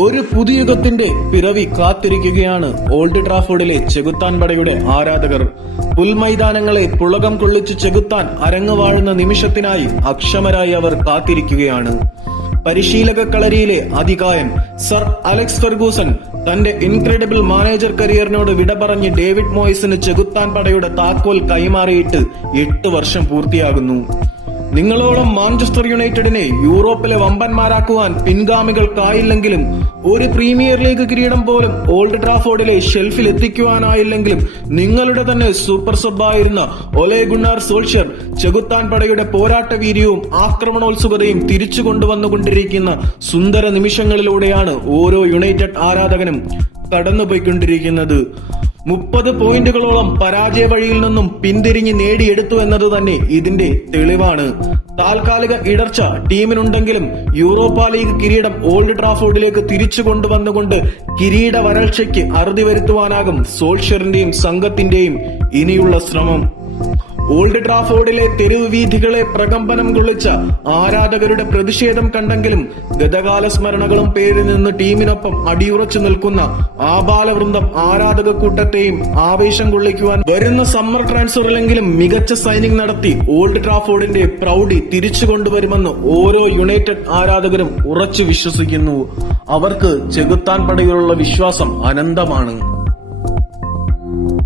ഒരു പുതുയുഗത്തിന്റെ പിറവി കാത്തിരിക്കുകയാണ് ഓൾഡ് ട്രാഫോർഡിലെ ചെകുത്താൻ പടയുടെ ആരാധകർ. പുൽമൈതാനങ്ങളെ പുളകം കൊള്ളിച്ച് ചെകുത്താൻ അരങ്ങുവാഴുന്ന നിമിഷത്തിനായി അക്ഷമരായി അവർ കാത്തിരിക്കുകയാണ്. പരിശീലക കളരിയിലെ അധികായൻ സർ അലക്സ് ഫെർഗൂസൺ തന്റെ ഇൻക്രെഡിബിൾ മാനേജർ കരിയറിനോട് വിട പറഞ്ഞ് ഡേവിഡ് മോയിസിന് ചെകുത്താൻ പടയുടെ താക്കോൽ കൈമാറിയിട്ട് എട്ട് വർഷം പൂർത്തിയാകുന്നു. നിങ്ങളോളം മാഞ്ചസ്റ്റർ യുണൈറ്റഡിനെ യൂറോപ്പിലെ വമ്പന്മാരാക്കുവാൻ പിൻഗാമികൾക്കായില്ലെങ്കിലും ഒരു പ്രീമിയർ ലീഗ് കിരീടം പോലും ഓൾഡ് ട്രാഫോർഡിലെ ഷെൽഫിൽ എത്തിക്കുവാനായില്ലെങ്കിലും നിങ്ങളുടെ തന്നെ സൂപ്പർ സബായിരുന്ന ഒലെ ഗുണ്ണാർ സോൾഷ്യർ ചെകുത്താൻ പടയുടെ പോരാട്ട വീര്യവും ആക്രമണോത്സുകതയും തിരിച്ചു കൊണ്ടുവന്നുകൊണ്ടിരിക്കുന്ന സുന്ദര നിമിഷങ്ങളിലൂടെയാണ് ഓരോ യുണൈറ്റഡ് ആരാധകനും കടന്നുപോയിക്കൊണ്ടിരിക്കുന്നത്. മുപ്പത് പോയിന്റുകളോളം പരാജയ വഴിയിൽ നിന്നും പിന്തിരിഞ്ഞ് നേടിയെടുത്തു എന്നത് തന്നെ ഇതിന്റെ തെളിവാണ്. താൽക്കാലിക ഇടർച്ച ടീമിനുണ്ടെങ്കിലും യൂറോപ്പ ലീഗ് കിരീടം ഓൾഡ് ട്രാഫോർഡിലേക്ക് തിരിച്ചു കൊണ്ടുവന്നുകൊണ്ട് കിരീട വരൾച്ചയ്ക്ക് അറുതി വരുത്തുവാനാകും സോൾഷ്യറിന്റെയും സംഘത്തിന്റെയും ഇനിയുള്ള ശ്രമം. ഓൾഡ് ട്രാഫോർഡിലെ തെരുവ് വീഥികളെ പ്രകമ്പനം കൊള്ളിച്ച ആരാധകരുടെ പ്രതിഷേധം കണ്ടെങ്കിലും ഗതകാല സ്മരണകളും പേരിൽ നിന്ന് ടീമിനൊപ്പം അടിയുറച്ചു നിൽക്കുന്ന ആബാലവൃന്ദം ആരാധക കൂട്ടത്തെയും ആവേശം കൊള്ളിക്കുവാൻ വരുന്ന സമ്മർ ട്രാൻസ്ഫറിലെങ്കിലും മികച്ച സൈനിങ് നടത്തി ഓൾഡ് ട്രാഫോർഡിന്റെ പ്രൗഢി തിരിച്ചു കൊണ്ടുവരുമെന്ന് ഓരോ യുണൈറ്റഡ് ആരാധകരും ഉറച്ചു വിശ്വസിക്കുന്നു. അവർക്ക് ചെകുത്താൻ പടയിലുള്ള വിശ്വാസം അനന്തമാണ്.